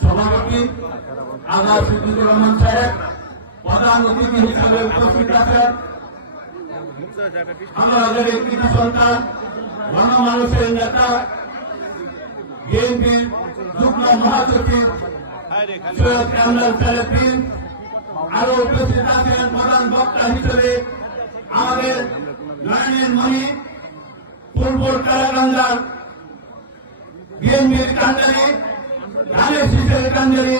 সভাপতি আগা সিদ্দিকুর রহমান সাহেব প্রধান অতিথি হিসেবে উপস্থিত আছেন। আমাদের কৃতি সন্তান গণমানুষের নেতা বিএনপির যুগ্ম মহাসচিব সৈয়দ কামরান সালেদ্দিন আরো উপস্থিত আছেন প্রধান বক্তা হিসেবে আমাদের লাইনের মণি ফুলপুর কারাগান্ধার বিএনপির কান্ডারি ধানের শীষের কান্ডারি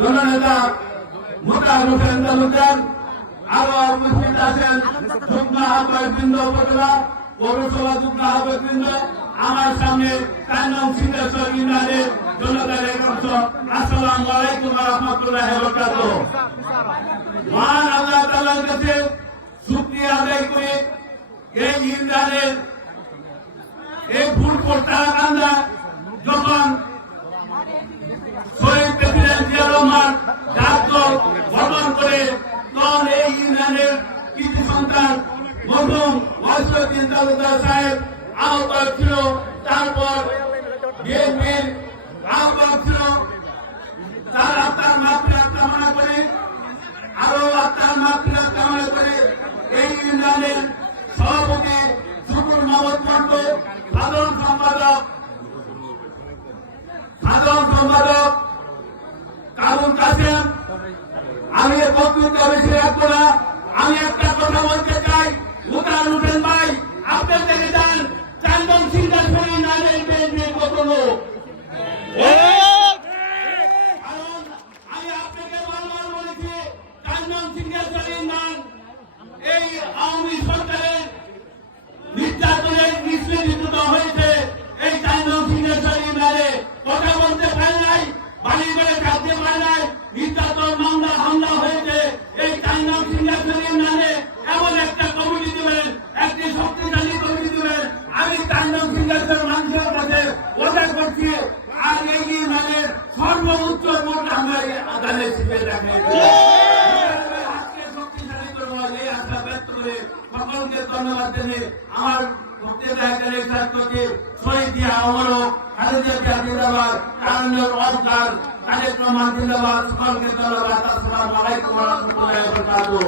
জননেতা মোতার হোসেন তালুকদার আরো উপস্থিত আছেন যুগ্ম আহ্বায়ক বৃন্দ উপজেলা পৌরসভা যুগ্ম আহ্বায়ক বৃন্দ আমার সামনে 4 নং সিদ্ধেশ্বর ইউনিয়নের জনতার অংশ। আসসালামু আলাইকুম ওয়া রাহমাতুল্লাহি ওয়া বারাকাতুহু। মহান আল্লাহ তাআলার কাছে শুকরিয়া আদায় করে এই ইউনিয়নের এই ফুলপুর কারাগান্দা যখন শহীদ প্রেসিডেন্ট জিয়া রহমান ডাকদল গঠন করে তখন এই ইউনিয়নের কৃতি সন্তান মরহুম ওয়াসিউদ্দিন তালুকদার সাহেব আহ্বায়ক ছিল। তারপর বিএনপির আহ্বায়ক ছিল। তার আত্মার মাগফিরাত কামনা করে আরো আত্মার মাগফিরাত কামনা করে এই ইউনিয়নের সভাপতি শুকুর মোহাম্মদ মন্টু, সাধারণ সম্পাদক কারুন কাসেম। আমি বক্তৃতা বেশি রাখবো না। আমি একটা কথা বলতে চাই, মোতার হোসেন ভাই আপনার থেকে যান 4 নং সিদ্ধেশ্বরী নারীর বিএনপির কখনো আমি আপনাকে বারবার বলেছি 4 নং সিদ্ধেশ্বরী নান এই আওয়ামী সরকারের নির্যাতনে নিষ্পেষিত হয়েছে। এই 4 নং সিদ্ধেশ্বরী নারে কথা বলতে পারে নাই, বাড়ি বেড়ে থাকতে পারে নাই, নির্যাতন মামলা হামলা হয়েছে। এই 4 নং সিদ্ধেশ্বরী নারে এমন একটা কমিটি দেবেন, একটি শক্তিশালী কমিটি দেবেন। আমি 4 নং সিদ্ধেশ্বর মানুষের কাছে ওটা করছি। আর এই মানে সর্বোচ্চ ভোট আমরা আদালে শিখে রাখি শক্তিশালী করবো এই আশা ব্যক্ত করে সকলকে ধন্যবাদ জানিয়ে আমার বক্তৃতা এখানে শেষ করছি। শহীদ জিয়া অমর, খালেদা জিয়া জিন্দাবাদ, কারণের অস্কার, তারেক রহমান জিন্দাবাদ। সকলকে ধন্যবাদ। আসসালামু আলাইকুম ওয়া রাহমাতুল্লাহি ওয়া বারাকাতুহু।